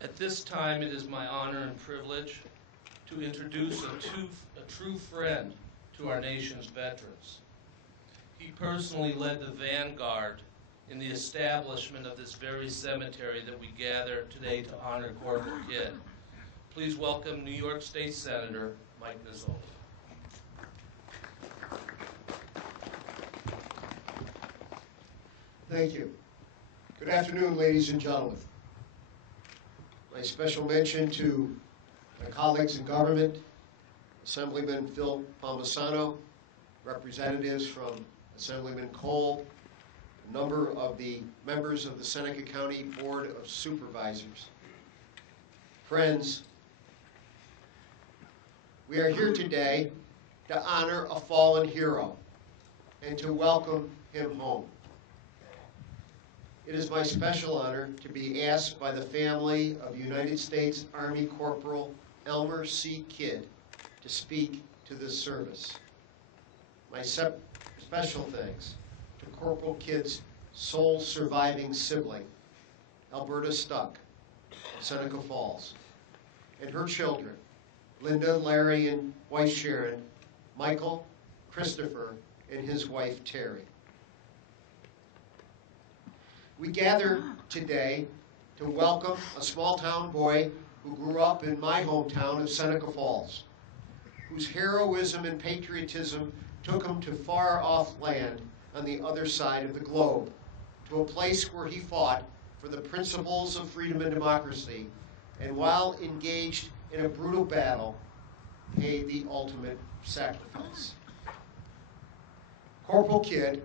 At this time, it is my honor and privilege to introduce a true friend to our nation's veterans. He personally led the vanguard in the establishment of this very cemetery that we gather today to honor Corporal Kidd. Please welcome New York State Senator Mike Nozzolio. Thank you. Good afternoon, ladies and gentlemen. My special mention to my colleagues in government, Assemblyman Phil Palmisano, representatives from Assemblyman Cole, a number of the members of the Seneca County Board of Supervisors. Friends, we are here today to honor a fallen hero and to welcome him home. It is my special honor to be asked by the family of United States Army Corporal Elmer C. Kidd to speak to this service. My special thanks to Corporal Kidd's sole surviving sibling, Alberta Stuck, of Seneca Falls, and her children, Linda, Larry, and wife Sharon, Michael, Christopher, and his wife Terry. We gather today to welcome a small-town boy who grew up in my hometown of Seneca Falls, whose heroism and patriotism took him to far-off land on the other side of the globe, to a place where he fought for the principles of freedom and democracy, and while engaged in a brutal battle, paid the ultimate sacrifice. Corporal Kidd,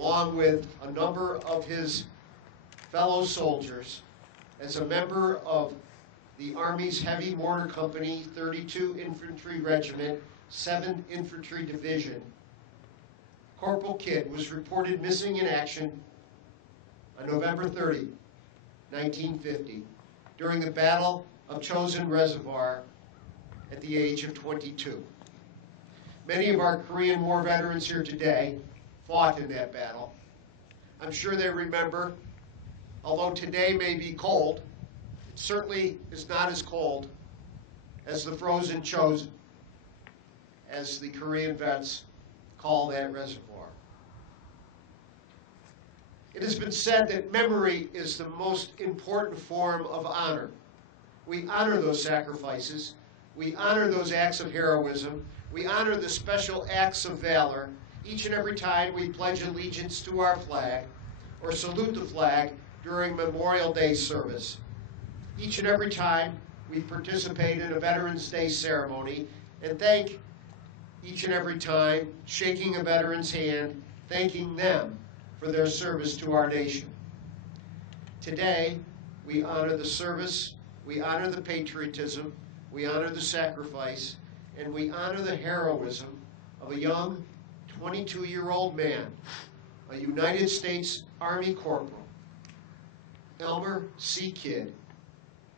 along with a number of his fellow soldiers, as a member of the Army's Heavy Mortar Company, 32 Infantry Regiment, 7th Infantry Division, Corporal Kidd was reported missing in action on November 30, 1950, during the Battle of Chosin Reservoir at the age of 22. Many of our Korean War veterans here today fought in that battle. I'm sure they remember, although today may be cold, it certainly is not as cold as the frozen Chosin, as the Korean vets call that reservoir. It has been said that memory is the most important form of honor. We honor those sacrifices. We honor those acts of heroism. We honor the special acts of valor each and every time we pledge allegiance to our flag or salute the flag during Memorial Day service. Each and every time we participate in a Veterans Day ceremony and thank each and every time, shaking a veteran's hand, thanking them for their service to our nation. Today, we honor the service, we honor the patriotism, we honor the sacrifice, and we honor the heroism of a young 22-year-old man, a United States Army Corporal, Elmer C. Kidd,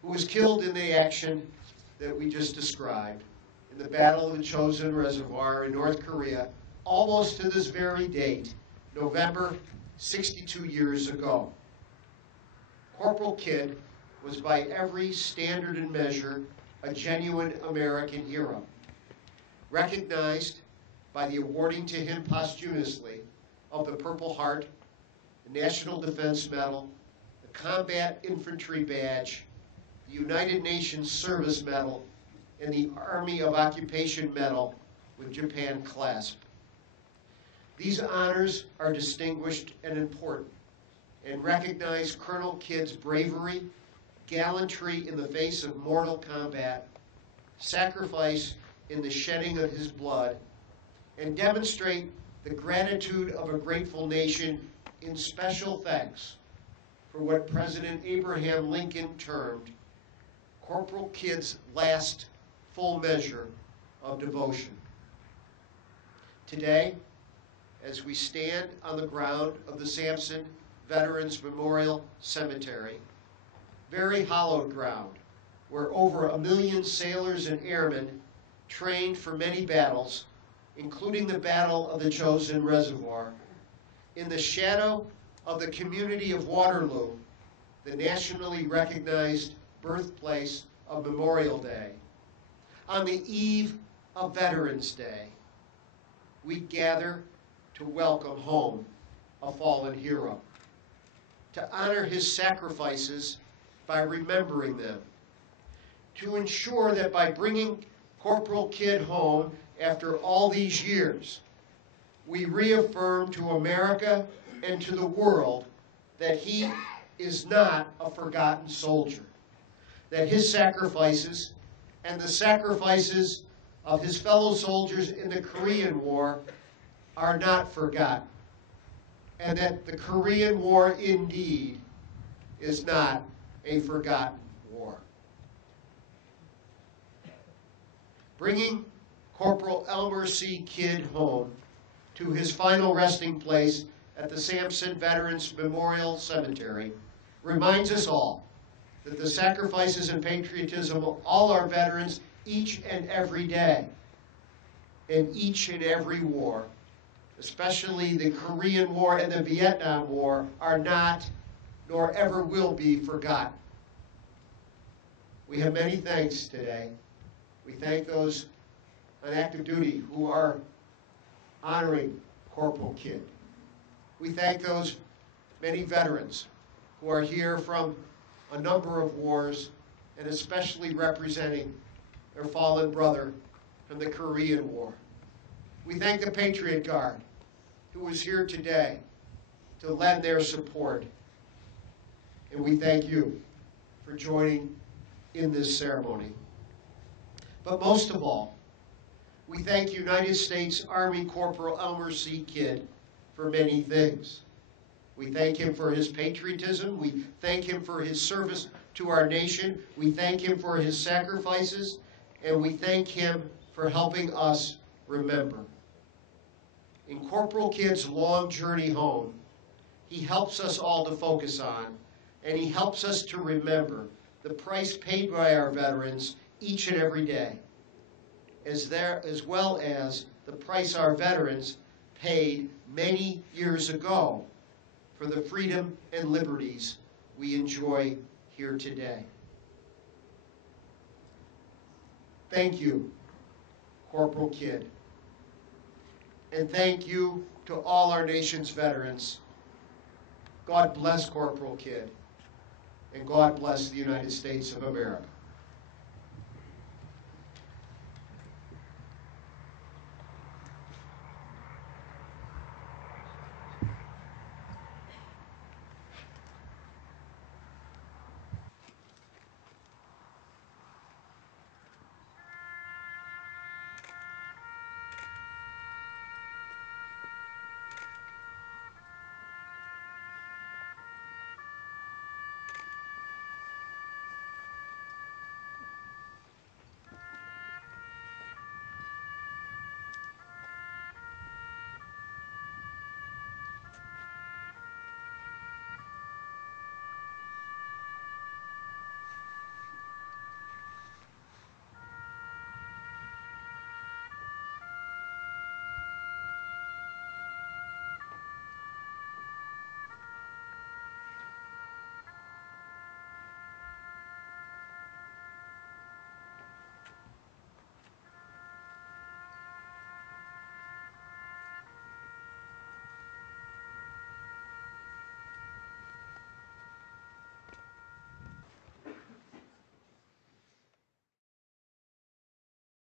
who was killed in the action that we just described in the Battle of the Chosin Reservoir in North Korea, almost to this very date, November 62 years ago. Corporal Kidd was by every standard and measure a genuine American hero, recognized by the awarding to him posthumously of the Purple Heart, the National Defense Medal, the Combat Infantry Badge, the United Nations Service Medal, and the Army of Occupation Medal with Japan clasp. These honors are distinguished and important and recognize Colonel Kidd's bravery, gallantry in the face of mortal combat, sacrifice in the shedding of his blood, and demonstrate the gratitude of a grateful nation in special thanks for what President Abraham Lincoln termed Corporal Kidd's last full measure of devotion. Today, as we stand on the ground of the Sampson Veterans Memorial Cemetery, very hallowed ground, where over 1 million sailors and airmen trained for many battles, including the Battle of the Chosin Reservoir, in the shadow of the community of Waterloo, the nationally recognized birthplace of Memorial Day, on the eve of Veterans Day, we gather to welcome home a fallen hero, to honor his sacrifices by remembering them, to ensure that by bringing Corporal Kidd home after all these years, we reaffirm to America and to the world that he is not a forgotten soldier, that his sacrifices and the sacrifices of his fellow soldiers in the Korean War are not forgotten, and that the Korean War indeed is not a forgotten war. Bringing Corporal Elmer C. Kidd home to his final resting place at the Sampson Veterans Memorial Cemetery reminds us all that the sacrifices and patriotism of all our veterans each and every day in each and every war, especially the Korean War and the Vietnam War, are not nor ever will be forgotten. We have many thanks today. We thank those on active duty who are honoring Corporal Kidd. We thank those many veterans who are here from a number of wars and especially representing their fallen brother from the Korean War. We thank the Patriot Guard who is here today to lend their support. And we thank you for joining in this ceremony. But most of all, we thank United States Army Corporal Elmer C. Kidd for many things. We thank him for his patriotism. We thank him for his service to our nation. We thank him for his sacrifices. And we thank him for helping us remember. In Corporal Kidd's long journey home, he helps us all to focus on, and he helps us to remember the price paid by our veterans each and every day, as well as the price our veterans paid many years ago for the freedom and liberties we enjoy here today. Thank you, Corporal Kidd. And thank you to all our nation's veterans. God bless Corporal Kidd, and God bless the United States of America.